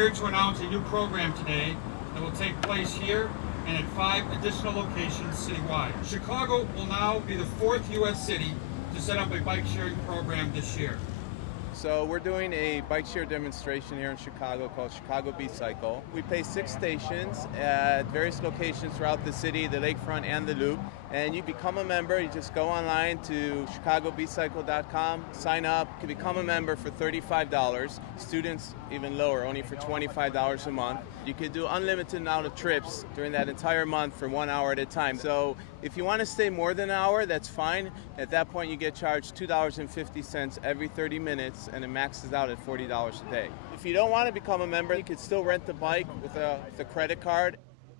here to announce a new program today that will take place here and at 5 additional locations citywide. Chicago will now be the 4th U.S. city to set up a bike sharing program this year. So we're doing a bike share demonstration here in Chicago called Chicago Beat Cycle. We play 6 stations at various locations throughout the city, the lakefront and the loop. And you become a member, you just go online to chicagobeatcycle.com, sign up, you can become a member for $35. Students even lower, only for $25 a month. You could do unlimited amount of trips during that entire month for 1 hour at a time. So if you want to stay more than an hour, that's fine. At that point you get charged $2.50 every 30 minutes and it maxes out at $40 a day. If you don't want to become a member, you could still rent the bike with a credit card.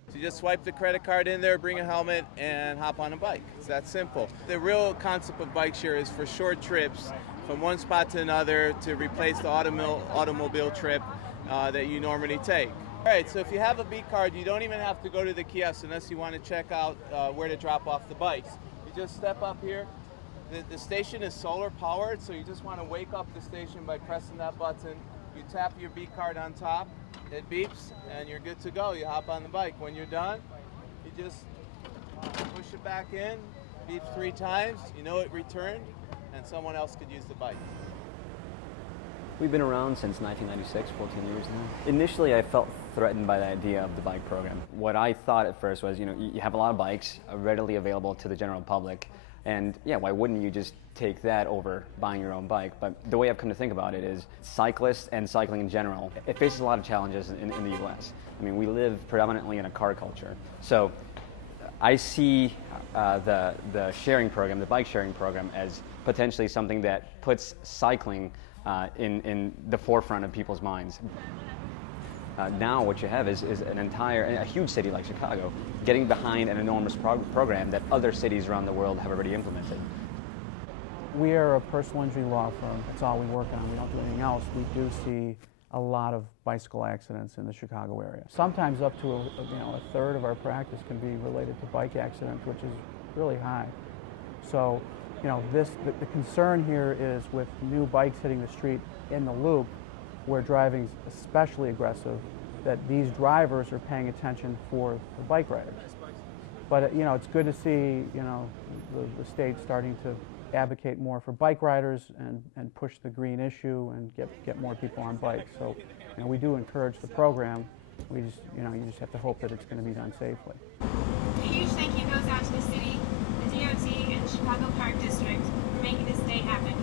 So you just swipe the credit card in there, bring a helmet, and hop on a bike. It's that simple. The real concept of bike share is for short trips from one spot to another to replace the automobile trip that you normally take. All right, so if you have a beat card, you don't even have to go to the kiosk unless you want to check out where to drop off the bikes. You just step up here. The station is solar powered, so you just want to wake up the station by pressing that button. You tap your beat card on top, it beeps, and you're good to go. You hop on the bike. When you're done, you just push it back in, beeps 3 times, you know it returned, and someone else could use the bike. We've been around since 1996, 14 years now. Initially, I felt threatened by the idea of the bike program. What I thought at first was, you have a lot of bikes readily available to the general public, and yeah, why wouldn't you just take that over buying your own bike? But the way I've come to think about it is cyclists and cycling in general, it faces a lot of challenges in the US. I mean, we live predominantly in a car culture. So I see the sharing program, the bike sharing program, as potentially something that puts cycling in the forefront of people's minds. Now what you have is a huge city like Chicago getting behind an enormous program that other cities around the world have already implemented. We are a personal injury law firm. That's all we work on. We don't do anything else. We do see a lot of bicycle accidents in the Chicago area. Sometimes up to a third of our practice can be related to bike accidents, which is really high. So, the concern here is with new bikes hitting the street in the loop, where driving's especially aggressive, that these drivers are paying attention for the bike riders. But it's good to see the state starting to advocate more for bike riders and push the green issue and get more people on bikes. So we do encourage the program. We just you just have to hope that it's going to be done safely. A huge thank you goes out to the city, the DOT, and the Chicago Park District for making this day happen.